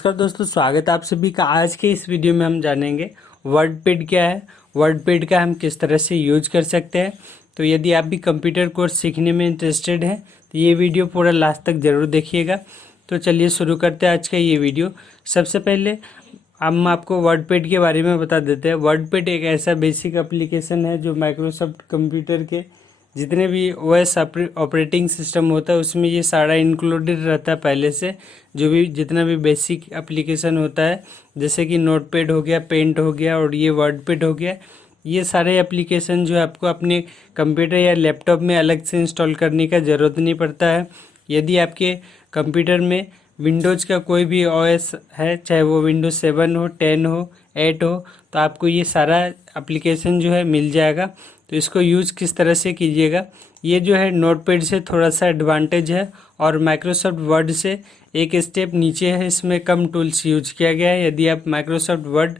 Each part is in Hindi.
नमस्कार दोस्तों, स्वागत है आप सभी का। आज के इस वीडियो में हम जानेंगे वर्डपैड क्या है, वर्डपैड का हम किस तरह से यूज कर सकते हैं। तो यदि आप भी कंप्यूटर कोर्स सीखने में इंटरेस्टेड हैं तो ये वीडियो पूरा लास्ट तक ज़रूर देखिएगा। तो चलिए शुरू करते हैं आज का ये वीडियो। सबसे पहले हम आपको वर्डपैड के बारे में बता देते हैं। वर्डपैड एक ऐसा बेसिक एप्लीकेशन है जो माइक्रोसॉफ्ट कंप्यूटर के जितने भी ओएस ऑपरेटिंग सिस्टम होता है उसमें ये सारा इंक्लूडेड रहता है पहले से। जो भी जितना भी बेसिक एप्लीकेशन होता है जैसे कि नोटपैड हो गया, पेंट हो गया और ये वर्डपैड हो गया, ये सारे एप्लीकेशन जो है आपको अपने कंप्यूटर या लैपटॉप में अलग से इंस्टॉल करने का ज़रूरत नहीं पड़ता है। यदि आपके कंप्यूटर में विंडोज़ का कोई भी ओएस है, चाहे वो विंडोज 7 हो, 10 हो, 8 हो, तो आपको ये सारा एप्लीकेशन जो है मिल जाएगा। तो इसको यूज़ किस तरह से कीजिएगा, ये जो है नोटपैड से थोड़ा सा एडवांटेज है और माइक्रोसॉफ्ट वर्ड से एक स्टेप नीचे है। इसमें कम टूल्स यूज किया गया है। यदि आप माइक्रोसॉफ्ट वर्ड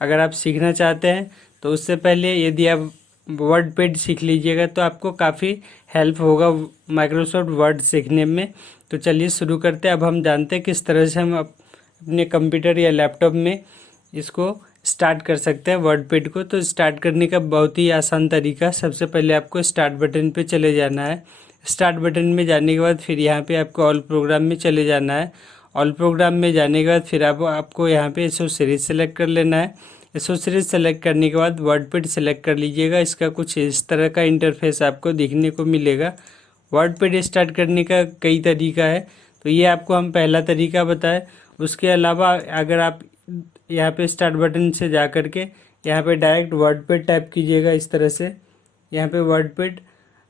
अगर आप सीखना चाहते हैं तो उससे पहले यदि आप वर्डपैड सीख लीजिएगा तो आपको काफ़ी हेल्प होगा माइक्रोसॉफ्ट वर्ड सीखने में। तो चलिए शुरू करते हैं। अब हम जानते हैं किस तरह से हम अपने कंप्यूटर या लैपटॉप में इसको स्टार्ट कर सकते हैं वर्डपैड को। तो स्टार्ट करने का बहुत ही आसान तरीका, सबसे पहले आपको स्टार्ट बटन पे चले जाना है। स्टार्ट बटन में जाने के बाद फिर यहाँ पे आपको ऑल प्रोग्राम में चले जाना है। ऑल प्रोग्राम में जाने के बाद फिर आपको यहाँ पे एसोसीरीज सेलेक्ट कर लेना है। एसोसीरीज सेलेक्ट करने के बाद वर्डपैड सेलेक्ट कर लीजिएगा। इसका कुछ इस तरह का इंटरफेस आपको दिखने को मिलेगा। वर्डपैड स्टार्ट करने का कई तरीका है, तो ये आपको हम पहला तरीका बताएं। उसके अलावा अगर आप यहाँ पे स्टार्ट बटन से जा कर के यहाँ पे डायरेक्ट वर्डपैड टाइप कीजिएगा इस तरह से। यहाँ पे वर्डपैड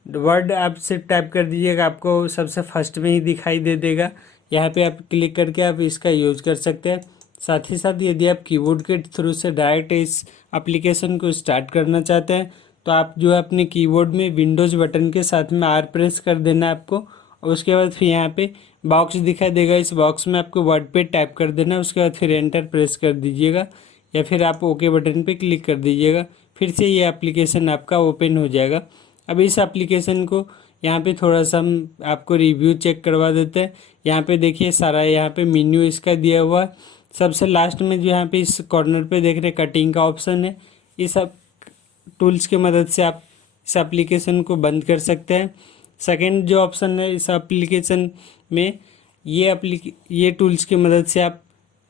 वर्ड आप सिर्फ टाइप कर दीजिएगा, आपको सबसे फर्स्ट में ही दिखाई दे देगा। यहाँ पे आप क्लिक करके आप इसका यूज कर सकते हैं। साथ ही साथ यदि आप कीबोर्ड के थ्रू से डायरेक्ट इस एप्लीकेशन को स्टार्ट करना चाहते हैं तो आप जो है अपने कीबोर्ड में विंडोज़ बटन के साथ में आर प्रेस कर देना है आपको। और उसके बाद फिर यहाँ पे बॉक्स दिखाई देगा, इस बॉक्स में आपको वर्डपैड टाइप कर देना है। उसके बाद फिर एंटर प्रेस कर दीजिएगा या फिर आप ओके बटन पे क्लिक कर दीजिएगा। फिर से ये एप्लीकेशन आपका ओपन हो जाएगा। अब इस एप्लीकेशन को यहाँ पे थोड़ा सा हम आपको रिव्यू चेक करवा देते हैं। यहाँ पे देखिए सारा यहाँ पे मेन्यू इसका दिया हुआ है। सबसे लास्ट में जो यहाँ पे इस कॉर्नर पे देख रहे कटिंग का ऑप्शन है। इस सब टूल्स की मदद से आप इस एप्लीकेशन को बंद कर सकते हैं। सेकेंड जो ऑप्शन है इस एप्लीकेशन में, ये टूल्स की मदद से आप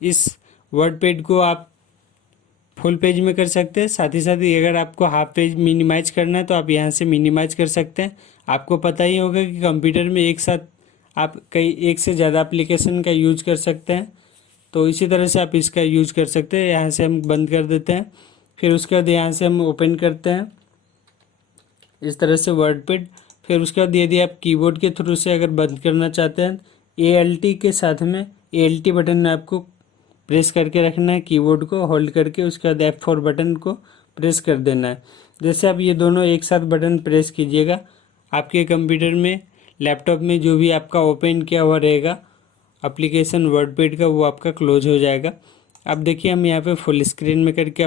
इस वर्डपैड को आप फुल पेज में कर सकते हैं। साथ ही साथ अगर आपको हाफ पेज मिनिमाइज करना है तो आप यहाँ से मिनिमाइज कर सकते हैं। आपको पता ही होगा कि कंप्यूटर में एक साथ आप एक से ज़्यादा एप्लीकेशन का यूज कर सकते हैं, तो इसी तरह से आप इसका यूज कर सकते हैं। यहाँ से हम बंद कर देते हैं, फिर उसके बाद यहाँ से हम ओपन करते हैं इस तरह से वर्डपैड। फिर उसके बाद यदि आप कीबोर्ड के थ्रू से अगर बंद करना चाहते हैं, ALT के साथ में ALT बटन में आपको प्रेस करके रखना है, कीबोर्ड को होल्ड करके। उसके बाद F4 बटन को प्रेस कर देना है। जैसे आप ये दोनों एक साथ बटन प्रेस कीजिएगा, आपके कंप्यूटर में लैपटॉप में जो भी आपका ओपन किया हुआ रहेगा एप्लीकेशन वर्डपैड का, वो आपका क्लोज हो जाएगा। अब देखिए हम यहाँ पे फुल स्क्रीन में करके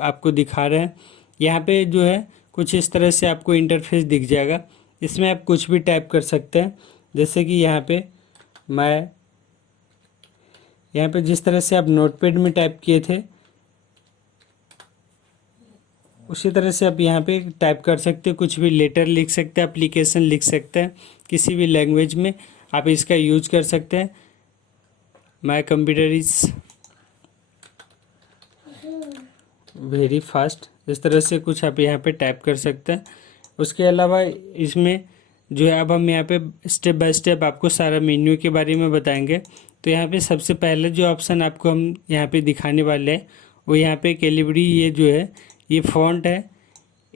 आपको दिखा रहे हैं। यहाँ पे जो है कुछ इस तरह से आपको इंटरफेस दिख जाएगा। इसमें आप कुछ भी टाइप कर सकते हैं, जैसे कि यहाँ पे जिस तरह से आप नोटपैड में टाइप किए थे उसी तरह से आप यहाँ पे टाइप कर सकते हैं। कुछ भी लेटर लिख सकते हैं, एप्लीकेशन लिख सकते हैं, किसी भी लैंग्वेज में आप इसका यूज कर सकते हैं। My computer is very fast, इस तरह से कुछ आप यहाँ पे टाइप कर सकते हैं। उसके अलावा इसमें जो है अब हम यहाँ पे स्टेप बाय स्टेप आपको सारा मेन्यू के बारे में बताएंगे। तो यहाँ पे सबसे पहले जो ऑप्शन आपको हम यहाँ पे दिखाने वाले हैं वो यहाँ पे कैलिबरी, ये जो है ये फ़ॉन्ट है।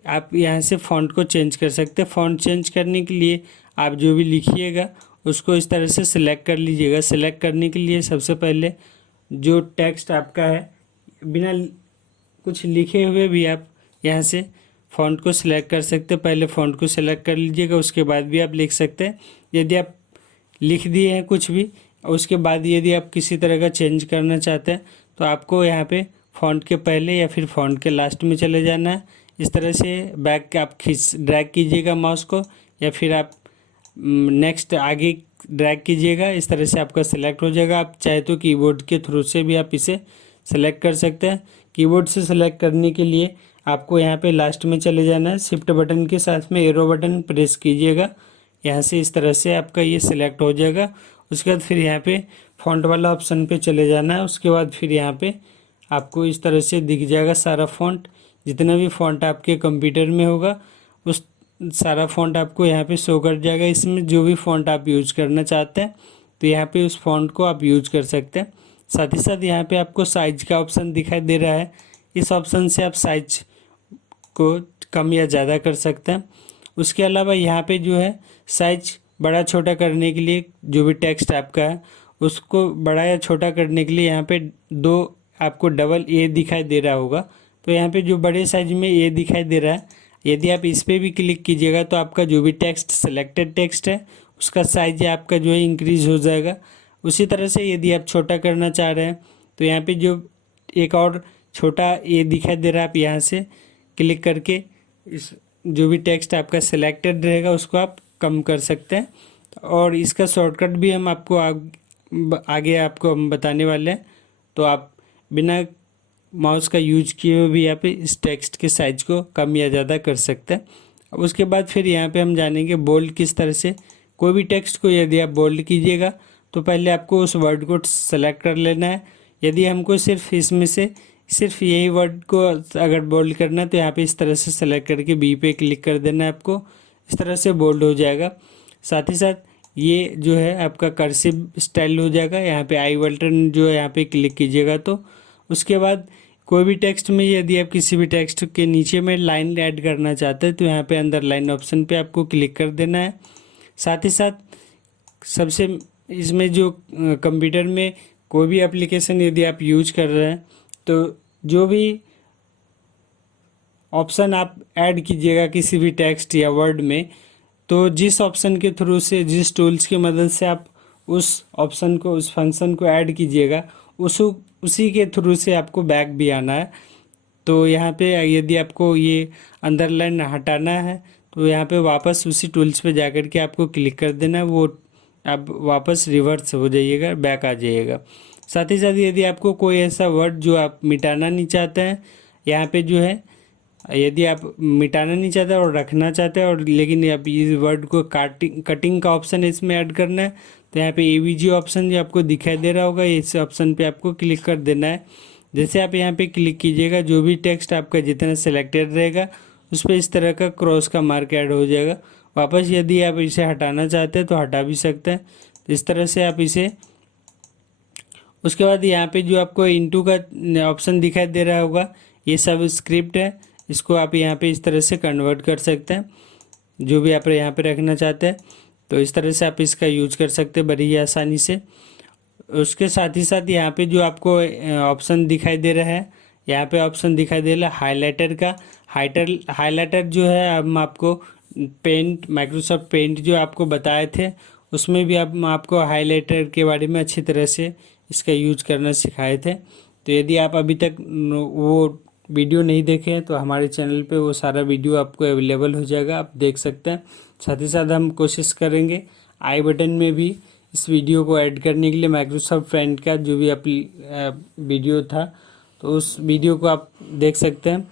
आप यहाँ से फ़ॉन्ट को चेंज कर सकते हैं। फ़ॉन्ट चेंज करने के लिए आप जो भी लिखिएगा उसको इस तरह से सिलेक्ट कर लीजिएगा। सिलेक्ट करने के लिए सबसे पहले जो टेक्स्ट आपका है बिना कुछ लिखे हुए भी आप यहाँ से फ़ॉन्ट को सिलेक्ट कर सकते हैं। पहले फ़ॉन्ट को सिलेक्ट कर लीजिएगा, उसके बाद भी आप लिख सकते हैं। यदि आप लिख दिए हैं कुछ भी, उसके बाद यदि आप किसी तरह का चेंज करना चाहते हैं तो आपको यहाँ पे फ़ॉन्ट के पहले या फिर फ़ॉन्ट के लास्ट में चले जाना है। इस तरह से बैक आप ड्रैग कीजिएगा माउस को, या फिर आप नेक्स्ट आगे ड्रैग कीजिएगा, इस तरह से आपका सेलेक्ट हो जाएगा। आप चाहे तो कीबोर्ड के थ्रू से भी आप इसे सेलेक्ट कर सकते हैं। कीबोर्ड से सेलेक्ट करने के लिए आपको यहाँ पे लास्ट में चले जाना है, शिफ्ट बटन के साथ में एरो बटन प्रेस कीजिएगा। यहाँ से इस तरह से आपका ये सिलेक्ट हो जाएगा। उसके बाद फिर यहाँ पे फ़ॉन्ट वाला ऑप्शन पे चले जाना है। उसके बाद फिर यहाँ पे आपको इस तरह से दिख जाएगा सारा फ़ॉन्ट, जितना भी फ़ॉन्ट आपके कंप्यूटर में होगा उस सारा फ़ॉन्ट आपको यहाँ पे शो कर जाएगा। इसमें जो भी फ़ॉन्ट आप यूज करना चाहते हैं तो यहाँ पे उस फ़ॉन्ट को आप यूज कर सकते हैं। साथ ही साथ यहाँ पे आपको साइज का ऑप्शन दिखाई दे रहा है, इस ऑप्शन से आप साइज को कम या ज़्यादा कर सकते हैं। उसके अलावा यहाँ पे जो है साइज बड़ा छोटा करने के लिए जो भी टेक्स्ट आपका है उसको बड़ा या छोटा करने के लिए यहाँ पे दो आपको डबल ए दिखाई दे रहा होगा। तो यहाँ पे जो बड़े साइज में ए दिखाई दे रहा है, यदि आप इस पर भी क्लिक कीजिएगा तो आपका जो भी टेक्स्ट सेलेक्टेड टेक्स्ट है उसका साइज आपका जो है इंक्रीज हो जाएगा। उसी तरह से यदि आप छोटा करना चाह रहे हैं तो यहाँ पे जो एक और छोटा ए दिखाई दे रहा है, आप यहाँ से क्लिक करके इस जो भी टेक्स्ट आपका सिलेक्टेड रहेगा उसको आप कम कर सकते हैं। और इसका शॉर्टकट भी हम आपको आगे आपको हम बताने वाले हैं, तो आप बिना माउस का यूज किए हुए भी यहाँ पे इस टेक्स्ट के साइज को कम या ज़्यादा कर सकते हैं। उसके बाद फिर यहाँ पे हम जानेंगे बोल्ड किस तरह से। कोई भी टेक्स्ट को यदि आप बोल्ड कीजिएगा तो पहले आपको उस वर्ड को सेलेक्ट कर लेना है। यदि हमको सिर्फ इसमें से सिर्फ यही वर्ड को अगर बोल्ड करना है तो यहाँ पे इस तरह से सेलेक्ट करके बी पे क्लिक कर देना है, आपको इस तरह से बोल्ड हो जाएगा। साथ ही साथ ये जो है आपका कर्सिव स्टाइल हो जाएगा। यहाँ पे आई बटन जो है यहाँ पे क्लिक कीजिएगा तो उसके बाद कोई भी टेक्स्ट में यदि आप किसी भी टेक्स्ट के नीचे में लाइन ऐड करना चाहते हैं तो यहाँ पे अंदर लाइन ऑप्शन पे आपको क्लिक कर देना है। साथ ही साथ सबसे इसमें जो कंप्यूटर में कोई भी एप्लीकेशन यदि आप यूज कर रहे हैं तो जो भी ऑप्शन आप ऐड कीजिएगा किसी भी टेक्स्ट या वर्ड में, तो जिस ऑप्शन के थ्रू से जिस टूल्स की मदद से आप उस ऑप्शन को उस फंक्शन को ऐड कीजिएगा उसी के थ्रू से आपको बैक भी आना है। तो यहाँ पे यदि आपको ये अंडरलाइन हटाना है तो यहाँ पे वापस उसी टूल्स पे जाकर के आपको क्लिक कर देना है, वो आप वापस रिवर्स हो जाइएगा, बैक आ जाइएगा। साथ ही साथ यदि आपको कोई ऐसा वर्ड जो आप मिटाना नहीं चाहते हैं, यहाँ पे जो है यदि आप मिटाना नहीं चाहते और रखना चाहते हैं और लेकिन आप इस वर्ड को कटिंग का ऑप्शन इसमें ऐड करना है तो यहाँ पे AVG ऑप्शन जो आपको दिखाई दे रहा होगा इस ऑप्शन पे आपको क्लिक कर देना है। जैसे आप यहाँ पे क्लिक कीजिएगा जो भी टेक्स्ट आपका जितना सेलेक्टेड रहेगा उस पर इस तरह का क्रॉस का मार्क ऐड हो जाएगा। वापस यदि आप इसे हटाना चाहते हैं तो हटा भी सकते हैं। तो इस तरह से आप इसे, उसके बाद यहाँ पे जो आपको इनटू का ऑप्शन दिखाई दे रहा होगा ये सब स्क्रिप्ट है, इसको आप यहाँ पे इस तरह से कन्वर्ट कर सकते हैं जो भी आप यहाँ पे रखना चाहते हैं। तो इस तरह से आप इसका यूज कर सकते हैं बड़ी ही आसानी से। उसके साथ ही साथ यहाँ पे जो आपको ऑप्शन दिखाई दे रहा है, यहाँ पे ऑप्शन दिखाई दे रहा है हाइलाइटर का। हाइलाइटर जो है हम आपको पेंट माइक्रोसॉफ्ट पेंट जो आपको बताए थे उसमें भी हम आपको हाइलाइटर के बारे में अच्छी तरह से इसका यूज करना सिखाए थे। तो यदि आप अभी तक वो वीडियो नहीं देखे हैं तो हमारे चैनल पे वो सारा वीडियो आपको अवेलेबल हो जाएगा, आप देख सकते हैं। साथ ही साथ हम कोशिश करेंगे आई बटन में भी इस वीडियो को ऐड करने के लिए माइक्रोसॉफ्ट पेंट का जो भी वीडियो था तो उस वीडियो को आप देख सकते हैं।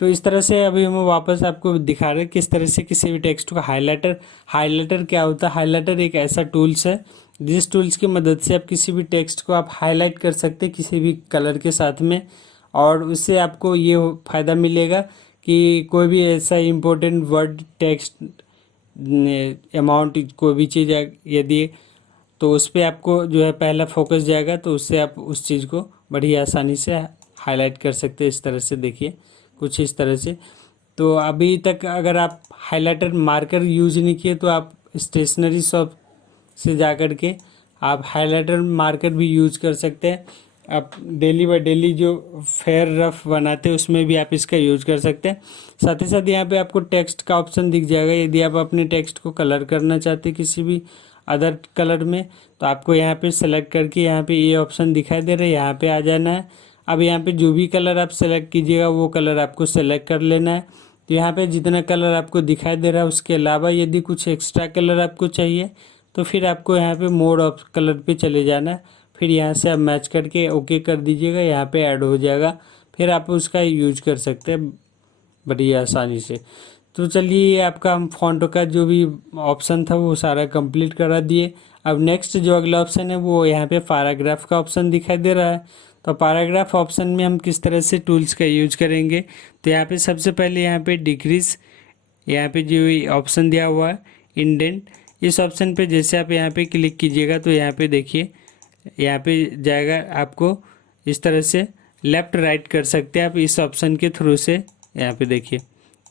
तो इस तरह से अभी हम वापस आपको दिखा रहे हैं किस तरह से किसी भी टेक्स्ट को हाइलाइटर क्या होता है। हाइलाइटर एक ऐसा टूल्स है जिस टूल्स की मदद से आप किसी भी टेक्स्ट को आप हाईलाइट कर सकते हैं किसी भी कलर के साथ में, और उससे आपको ये फ़ायदा मिलेगा कि कोई भी ऐसा इम्पोर्टेंट वर्ड टेक्स्ट अमाउंट कोई भी चीज़ यदि तो उस पर आपको जो है पहला फोकस जाएगा तो उससे आप उस चीज़ को बड़ी आसानी से हाईलाइट कर सकते हैं। इस तरह से देखिए कुछ इस तरह से। तो अभी तक अगर आप हाइलाइटर मार्कर यूज नहीं किए तो आप स्टेशनरी शॉप से जाकर के आप हाइलाइटर मार्कर भी यूज कर सकते हैं। आप डेली बाय डेली जो फेयर रफ बनाते हैं उसमें भी आप इसका यूज कर सकते हैं। साथ ही साथ यहाँ पे आपको टेक्स्ट का ऑप्शन दिख जाएगा। यदि आप अपने टेक्स्ट को कलर करना चाहते हैं किसी भी अदर कलर में तो आपको यहाँ पे सेलेक्ट करके यहाँ पे ये ऑप्शन दिखाई दे रहा है, यहाँ पे आ जाना है। अब यहाँ पे जो भी कलर आप सेलेक्ट कीजिएगा वो कलर आपको सेलेक्ट कर लेना है। तो यहाँ पे जितना कलर आपको दिखाई दे रहा है उसके अलावा यदि कुछ एक्स्ट्रा कलर आपको चाहिए तो फिर आपको यहाँ पे मोड ऑफ कलर पे चले जाना है। फिर यहाँ से आप मैच करके ओके कर दीजिएगा, यहाँ पे ऐड हो जाएगा। फिर आप उसका यूज कर सकते हैं बड़ी आसानी से। तो चलिए, आपका हम फ़ॉन्ट का जो भी ऑप्शन था वो सारा कंप्लीट करा दिए। अब नेक्स्ट जो अगला ऑप्शन है वो यहाँ पे पैराग्राफ का ऑप्शन दिखाई दे रहा है। तो पैराग्राफ ऑप्शन में हम किस तरह से टूल्स का यूज करेंगे, तो यहाँ पे सबसे पहले यहाँ पे डिक्रीज, यहाँ पे जो ऑप्शन दिया हुआ है इंडेंट, इस ऑप्शन पे जैसे आप यहाँ पे क्लिक कीजिएगा तो यहाँ पे देखिए, यहाँ पे जाएगा आपको इस तरह से लेफ़्ट राइट कर सकते हैं आप इस ऑप्शन के थ्रू से। यहाँ पे देखिए,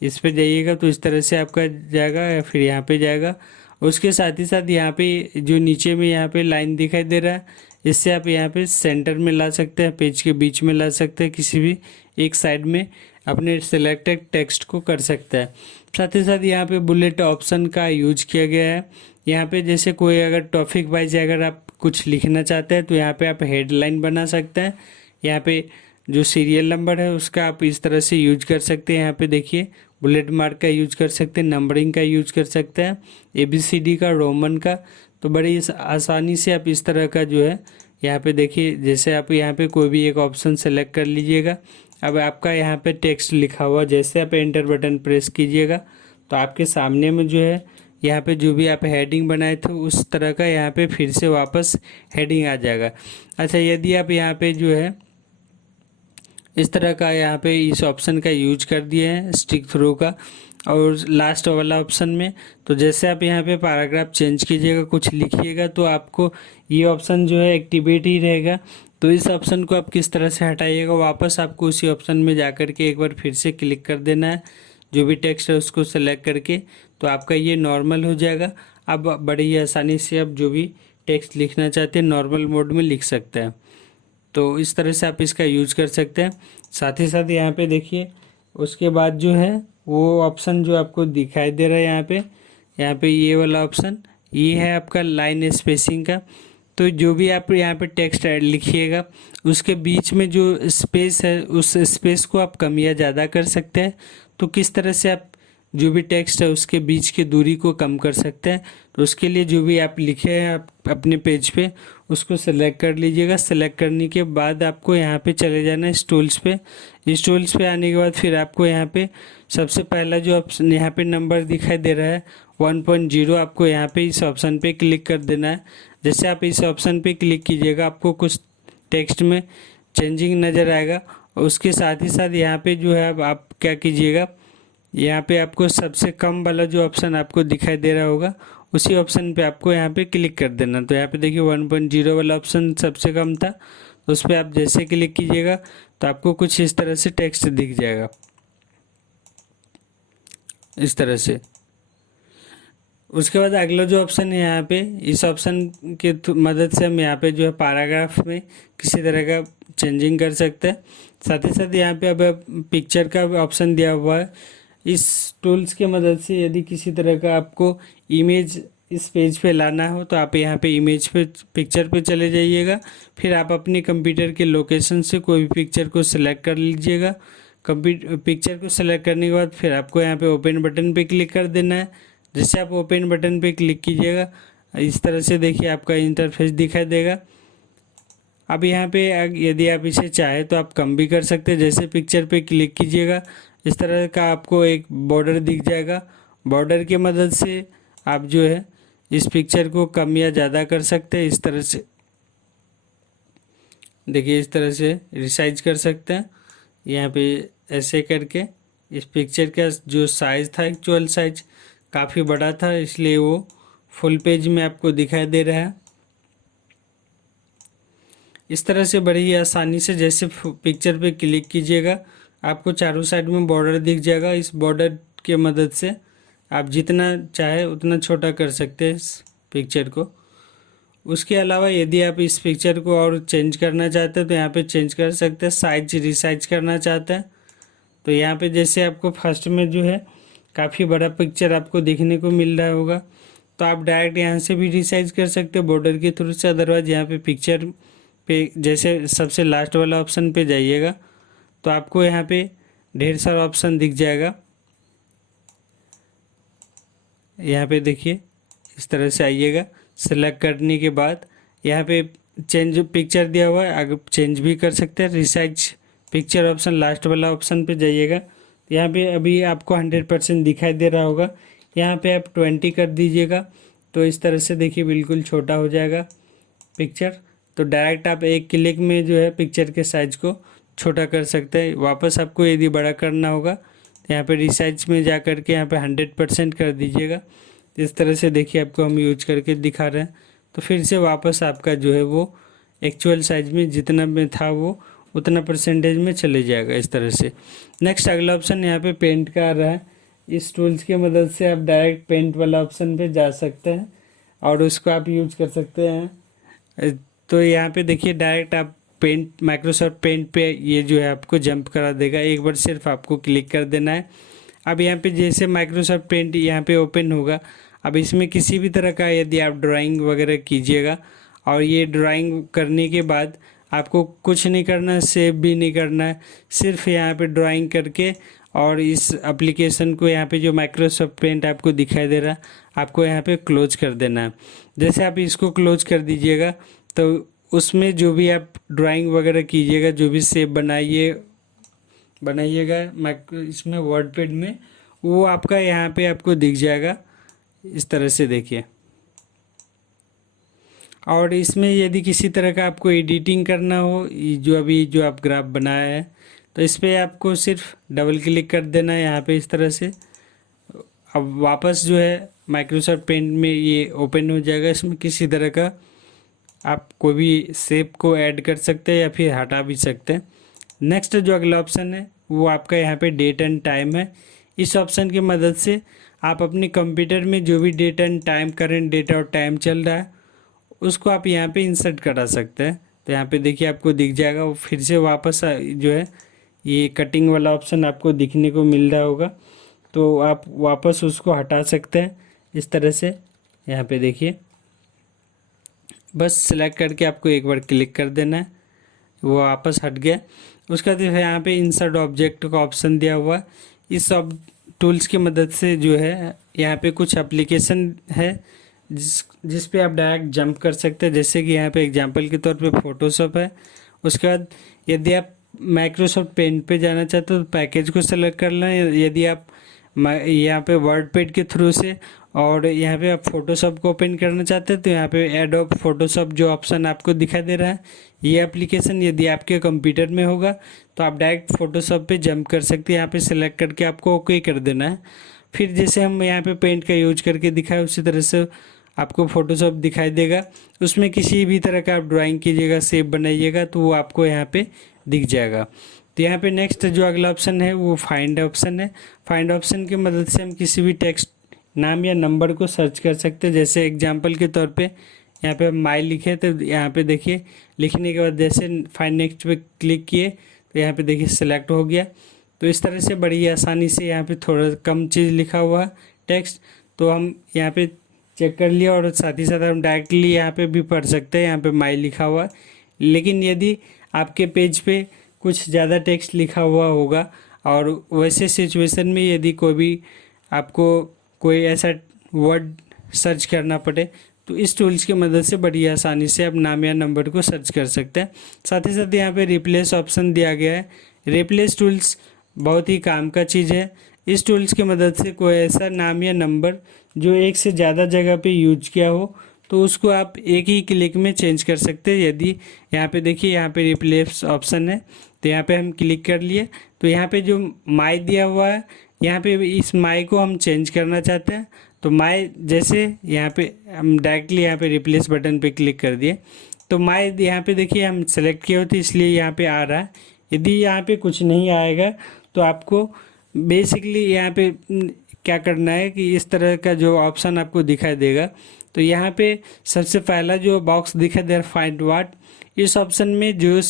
इस पे जाइएगा तो इस तरह से आपका जाएगा या फिर यहाँ पे जाएगा। उसके साथ ही साथ यहाँ पे जो नीचे में यहाँ पे लाइन दिखाई दे रहा है, इससे आप यहाँ पे सेंटर में ला सकते हैं, पेज के बीच में ला सकते हैं, किसी भी एक साइड में अपने सिलेक्टेड टेक्स्ट को कर सकते हैं। साथ ही साथ यहाँ पे बुलेट ऑप्शन का यूज किया गया है। यहाँ पे जैसे कोई अगर टॉपिक वाइज अगर आप कुछ लिखना चाहते हैं तो यहाँ पे आप हेडलाइन बना सकते हैं। यहाँ पे जो सीरियल नंबर है उसका आप इस तरह से यूज कर सकते हैं। यहाँ पे देखिए, बुलेट मार्क का यूज कर सकते हैं, नंबरिंग का यूज कर सकते हैं, ABCD का, रोमन का। तो बड़ी आसानी से आप इस तरह का जो है यहाँ पे देखिए, जैसे आप यहाँ पे कोई भी एक ऑप्शन सेलेक्ट कर लीजिएगा। अब आपका यहाँ पे टेक्स्ट लिखा हुआ, जैसे आप एंटर बटन प्रेस कीजिएगा तो आपके सामने में जो है यहाँ पे जो भी आप हेडिंग बनाए थे उस तरह का यहाँ पे फिर से वापस हेडिंग आ जाएगा। अच्छा, यदि आप यहाँ पे जो है इस तरह का यहाँ पे इस ऑप्शन का यूज कर दिए हैं स्टिक थ्रू का, और लास्ट वाला ऑप्शन में तो जैसे आप यहाँ पे पैराग्राफ चेंज कीजिएगा, कुछ लिखिएगा तो आपको ये ऑप्शन जो है एक्टिवेट ही रहेगा। तो इस ऑप्शन को आप किस तरह से हटाइएगा, वापस आपको उसी ऑप्शन में जा कर के एक बार फिर से क्लिक कर देना है, जो भी टेक्स्ट है उसको सेलेक्ट करके, तो आपका ये नॉर्मल हो जाएगा। अब बड़ी ही आसानी से आप जो भी टेक्स्ट लिखना चाहते हैं नॉर्मल मोड में लिख सकते हैं। तो इस तरह से आप इसका यूज कर सकते हैं। साथ ही साथ यहाँ पे देखिए, उसके बाद जो है वो ऑप्शन जो आपको दिखाई दे रहा है यहाँ पे ये वाला ऑप्शन, ये है आपका लाइन स्पेसिंग का। तो जो भी आप यहाँ पे टेक्स्ट ऐड लिखिएगा उसके बीच में जो स्पेस है उस स्पेस को आप कम या ज़्यादा कर सकते हैं। तो किस तरह से आप जो भी टेक्स्ट है उसके बीच की दूरी को कम कर सकते हैं, तो उसके लिए जो भी आप लिखे हैं आप अपने पेज पे उसको सेलेक्ट कर लीजिएगा। सेलेक्ट करने के बाद आपको यहाँ पे चले जाना है इस टूल्स पे। इस टूल्स पे आने के बाद फिर आपको यहाँ पे सबसे पहला जो ऑप्शन यहाँ पे नंबर दिखाई दे रहा है 1.0, आपको यहाँ पे इस ऑप्शन पे क्लिक कर देना है। जैसे आप इस ऑप्शन पे क्लिक कीजिएगा आपको कुछ टेक्स्ट में चेंजिंग नज़र आएगा। और उसके साथ ही साथ यहाँ पे जो है आप क्या कीजिएगा, यहाँ पे आपको सबसे कम वाला जो ऑप्शन आपको दिखाई दे रहा होगा उसी ऑप्शन पे आपको यहाँ पे क्लिक कर देना। तो यहाँ पे देखिए 1.0 वाला ऑप्शन सबसे कम था, तो उस पर आप जैसे क्लिक कीजिएगा तो आपको कुछ इस तरह से टेक्स्ट दिख जाएगा, इस तरह से। उसके बाद अगला जो ऑप्शन है यहाँ पे, इस ऑप्शन के मदद से हम यहाँ पे जो है पैराग्राफ में किसी तरह का चेंजिंग कर सकते हैं। साथ ही साथ यहाँ पे अब पिक्चर का ऑप्शन दिया हुआ है। इस टूल्स के मदद से यदि किसी तरह का आपको इमेज इस पेज पे लाना हो तो आप यहाँ पे इमेज पे पिक्चर पे चले जाइएगा। फिर आप अपने कंप्यूटर के लोकेशन से कोई भी पिक्चर को सिलेक्ट कर लीजिएगा। पिक्चर को सिलेक्ट करने के बाद फिर आपको यहाँ पे ओपन बटन पे क्लिक कर देना है। जैसे आप ओपन बटन पे क्लिक कीजिएगा इस तरह से देखिए आपका इंटरफेस दिखाई देगा। अब यहाँ पे यदि आप इसे चाहे तो आप कम भी कर सकते हैं। जैसे पिक्चर पे क्लिक कीजिएगा इस तरह का आपको एक बॉर्डर दिख जाएगा। बॉर्डर की मदद से आप जो है इस पिक्चर को कम या ज़्यादा कर सकते हैं। इस तरह से देखिए, इस तरह से रिसाइज कर सकते हैं। यहाँ पे ऐसे करके इस पिक्चर का जो साइज़ था, एक्चुअल साइज काफ़ी बड़ा था, इसलिए वो फुल पेज में आपको दिखाई दे रहा है। इस तरह से बड़ी ही आसानी से जैसे पिक्चर पे क्लिक कीजिएगा आपको चारों साइड में बॉर्डर दिख जाएगा। इस बॉर्डर के मदद से आप जितना चाहे उतना छोटा कर सकते हैं इस पिक्चर को। उसके अलावा यदि आप इस पिक्चर को और चेंज करना चाहते हैं तो यहाँ पे चेंज कर सकते हैं। साइज रिसाइज करना चाहते हैं तो यहाँ पे जैसे आपको फर्स्ट में जो है काफ़ी बड़ा पिक्चर आपको देखने को मिल रहा होगा, तो आप डायरेक्ट यहाँ से भी रिसाइज कर सकते हो बॉर्डर के थ्रू से। अदरवाइज यहाँ पे पिक्चर पे जैसे सबसे लास्ट वाला ऑप्शन पे जाइएगा तो आपको यहाँ पे ढेर सारा ऑप्शन दिख जाएगा। यहाँ पे देखिए इस तरह से आइएगा, सेलेक्ट करने के बाद यहाँ पे चेंज पिक्चर दिया हुआ है, आगे चेंज भी कर सकते हैं। रिसाइज पिक्चर ऑप्शन लास्ट वाला ऑप्शन पे जाइएगा। यहाँ पे अभी आपको 100% दिखाई दे रहा होगा, यहाँ पे आप 20 कर दीजिएगा। तो इस तरह से देखिए बिल्कुल छोटा हो जाएगा पिक्चर। तो डायरेक्ट आप एक क्लिक में जो है पिक्चर के साइज को छोटा कर सकते हैं। वापस आपको यदि बड़ा करना होगा तो यहाँ पे रिसाइज में जा कर के यहाँ पे 100% कर दीजिएगा। इस तरह से देखिए आपको हम यूज करके दिखा रहे हैं। तो फिर से वापस आपका जो है वो एक्चुअल साइज में जितना में था वो उतना परसेंटेज में चले जाएगा इस तरह से। नेक्स्ट अगला ऑप्शन यहाँ पे पेंट का आ रहा है। इस टूल्स की मदद से आप डायरेक्ट पेंट वाला ऑप्शन पे जा सकते हैं और उसको आप यूज कर सकते हैं। तो यहाँ पे देखिए डायरेक्ट आप पेंट माइक्रोसॉफ्ट पेंट पे ये जो है आपको जंप करा देगा। एक बार सिर्फ आपको क्लिक कर देना है। अब यहाँ पे जैसे माइक्रोसॉफ्ट पेंट यहाँ पे ओपन होगा, अब इसमें किसी भी तरह का यदि आप ड्राइंग वगैरह कीजिएगा और ये ड्राइंग करने के बाद आपको कुछ नहीं करना है, सेव भी नहीं करना है, सिर्फ यहाँ पे ड्राइंग करके और इस एप्लीकेशन को यहाँ पे जो माइक्रोसॉफ्ट पेंट आपको दिखाई दे रहा है आपको यहाँ पे क्लोज कर देना है। जैसे आप इसको क्लोज कर दीजिएगा तो उसमें जो भी आप ड्राइंग वगैरह कीजिएगा, जो भी सेव बनाइएगा इसमें वर्डपैड में, वो आपका यहाँ पे आपको दिख जाएगा इस तरह से देखिए। और इसमें यदि किसी तरह का आपको एडिटिंग करना हो, जो अभी जो आप ग्राफ बनाया है, तो इस पर आपको सिर्फ डबल क्लिक कर देना है यहाँ पे इस तरह से। अब वापस जो है माइक्रोसॉफ्ट पेंट में ये ओपन हो जाएगा। इसमें किसी तरह का आप कोई भी शेप को ऐड कर सकते हैं या फिर हटा भी सकते हैं। नेक्स्ट जो अगला ऑप्शन है वो आपका यहाँ पे डेट एंड टाइम है। इस ऑप्शन की मदद से आप अपने कंप्यूटर में जो भी date and time, current date और टाइम चल रहा है उसको आप यहाँ पे इंसर्ट करा सकते हैं। तो यहाँ पे देखिए आपको दिख जाएगा। वो फिर से वापस जो है ये कटिंग वाला ऑप्शन आपको दिखने को मिल रहा होगा, तो आप वापस उसको हटा सकते हैं इस तरह से। यहाँ पे देखिए बस सेलेक्ट करके आपको एक बार क्लिक कर देना है, वो वापस हट गया। उसके बाद यहाँ पे इंसर्ट ऑब्जेक्ट का ऑप्शन दिया हुआ है। इस सब टूल्स की मदद से जो है यहाँ पे कुछ एप्लीकेशन है जिस पे आप डायरेक्ट जंप कर सकते हैं। जैसे कि यहाँ पे एग्जांपल के तौर पे फोटोशॉप है। उसके बाद यदि आप माइक्रोसॉफ्ट पेंट पे जाना चाहते हो तो पैकेज को सेलेक्ट कर लें। यदि आप यहाँ पे वर्डपैड के थ्रू से और यहाँ पे आप फोटोशॉप को ओपन करना चाहते हैं तो यहाँ पे एडोब फोटोशॉप जो ऑप्शन आपको दिखाई दे रहा है, ये एप्लीकेशन यदि आपके कंप्यूटर में होगा तो आप डायरेक्ट फोटोशॉप पे जंप कर सकते हैं। यहाँ पे सेलेक्ट करके आपको ओके कर देना है। फिर जैसे हम यहाँ पे पेंट का यूज करके दिखाए उसी तरह से आपको फोटोशॉप दिखाई देगा। उसमें किसी भी तरह का आप ड्राइंग कीजिएगा, शेप बनाइएगा तो वो आपको यहाँ पे दिख जाएगा। तो यहाँ पे नेक्स्ट जो अगला ऑप्शन है वो फाइंड ऑप्शन है। फाइंड ऑप्शन की मदद से हम किसी भी टेक्स्ट, नाम या नंबर को सर्च कर सकते हैं। जैसे एग्जांपल के तौर पे यहाँ पे माई लिखे तो यहाँ पे देखिए लिखने के बाद जैसे फाइंड नेक्स्ट पे क्लिक किए तो यहाँ पे देखिए सिलेक्ट हो गया। तो इस तरह से बड़ी आसानी से यहाँ पे थोड़ा कम चीज़ लिखा हुआ टेक्स्ट तो हम यहाँ पे चेक कर लिया और साथ ही साथ हम डायरेक्टली यहाँ पे भी पढ़ सकते हैं। यहाँ पे माई लिखा हुआ। लेकिन यदि आपके पेज पे कुछ ज़्यादा टेक्स्ट लिखा हुआ होगा और वैसे सिचुएशन में यदि कोई भी आपको कोई ऐसा वर्ड सर्च करना पड़े तो इस टूल्स की मदद से बड़ी आसानी से आप नाम या नंबर को सर्च कर सकते हैं। साथ ही साथ यहाँ पे रिप्लेस ऑप्शन दिया गया है। रिप्लेस टूल्स बहुत ही काम का चीज़ है। इस टूल्स की मदद से कोई ऐसा नाम या नंबर जो एक से ज़्यादा जगह पे यूज किया हो तो उसको आप एक ही क्लिक में चेंज कर सकते हैं। यदि यहाँ पे देखिए यहाँ पे रिप्लेस ऑप्शन है तो यहाँ पे हम क्लिक कर लिए तो यहाँ पे जो माई दिया हुआ है यहाँ पे इस माई को हम चेंज करना चाहते हैं तो माई जैसे यहाँ पे हम डायरेक्टली यहाँ पे रिप्लेस बटन पे क्लिक कर दिए तो माई यहाँ पे देखिए हम सेलेक्ट किए होते इसलिए यहाँ पे आ रहा है। यदि यहाँ पे कुछ नहीं आएगा तो आपको बेसिकली यहाँ पे क्या करना है कि इस तरह का जो ऑप्शन आपको दिखाई देगा तो यहाँ पे सबसे पहला जो बॉक्स दिखाई दे रहा है फाइंड व्हाट, इस ऑप्शन में जो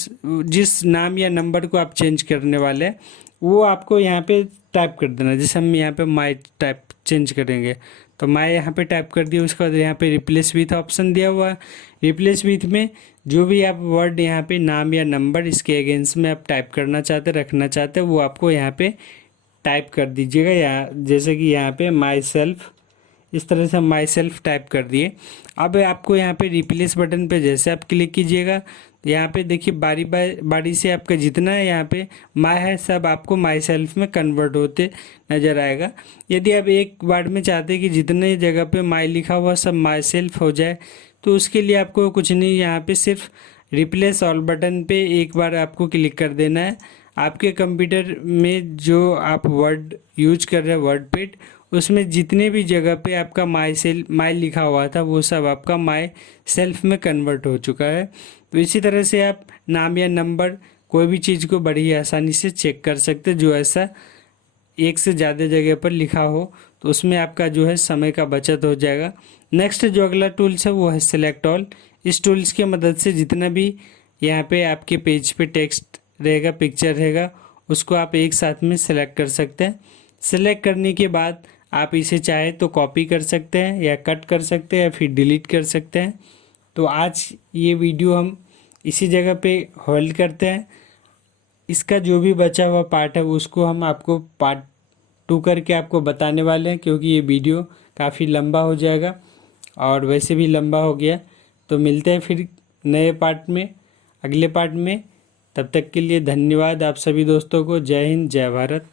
जिस नाम या नंबर को आप चेंज करने वाले हैं वो आपको यहाँ पे टाइप कर देना। जैसे हम यहाँ पे माई टाइप चेंज करेंगे तो मैं यहाँ पे टाइप कर दिया। उसके बाद यहाँ पे रिप्लेस विथ ऑप्शन दिया हुआ है। रिप्लेस विथ में जो भी आप वर्ड यहाँ पे नाम या नंबर इसके अगेंस्ट में आप टाइप करना चाहते रखना चाहते वो आपको यहाँ पे टाइप कर दीजिएगा। या जैसे कि यहाँ पे माई सेल्फ इस तरह से माई सेल्फ टाइप कर दिए। अब आपको यहाँ पे रिप्लेस बटन पे जैसे आप क्लिक कीजिएगा, यहाँ पे देखिए बारी बारी से आपका जितना है यहाँ पे माई है सब आपको माई सेल्फ में कन्वर्ट होते नज़र आएगा। यदि आप एक वर्ड में चाहते हैं कि जितने जगह पे माई लिखा हुआ सब माई सेल्फ हो जाए, तो उसके लिए आपको कुछ नहीं, यहाँ पे सिर्फ रिप्लेस ऑल बटन पे एक बार आपको क्लिक कर देना है। आपके कंप्यूटर में जो आप वर्ड यूज कर रहे हैं वर्डपैड, उसमें जितने भी जगह पे आपका माई लिखा हुआ था वो सब आपका माई सेल्फ में कन्वर्ट हो चुका है। तो इसी तरह से आप नाम या नंबर कोई भी चीज़ को बड़ी ही आसानी से चेक कर सकते हैं, जो ऐसा एक से ज़्यादा जगह पर लिखा हो तो उसमें आपका जो है समय का बचत हो जाएगा। नेक्स्ट जो अगला टूल्स है वो है सेलेक्ट ऑल। इस टूल्स की मदद से जितना भी यहाँ पे आपके पेज पे टेक्स्ट रहेगा, पिक्चर रहेगा, उसको आप एक साथ में सेलेक्ट कर सकते हैं। सेलेक्ट करने के बाद आप इसे चाहे तो कॉपी कर सकते हैं या कट कर सकते हैं या फिर डिलीट कर सकते हैं। तो आज ये वीडियो हम इसी जगह पे होल्ड करते हैं। इसका जो भी बचा हुआ पार्ट है उसको हम आपको पार्ट 2 करके आपको बताने वाले हैं, क्योंकि ये वीडियो काफ़ी लंबा हो जाएगा और वैसे भी लंबा हो गया। तो मिलते हैं फिर नए पार्ट में, अगले पार्ट में। तब तक के लिए धन्यवाद आप सभी दोस्तों को। जय हिंद, जय भारत।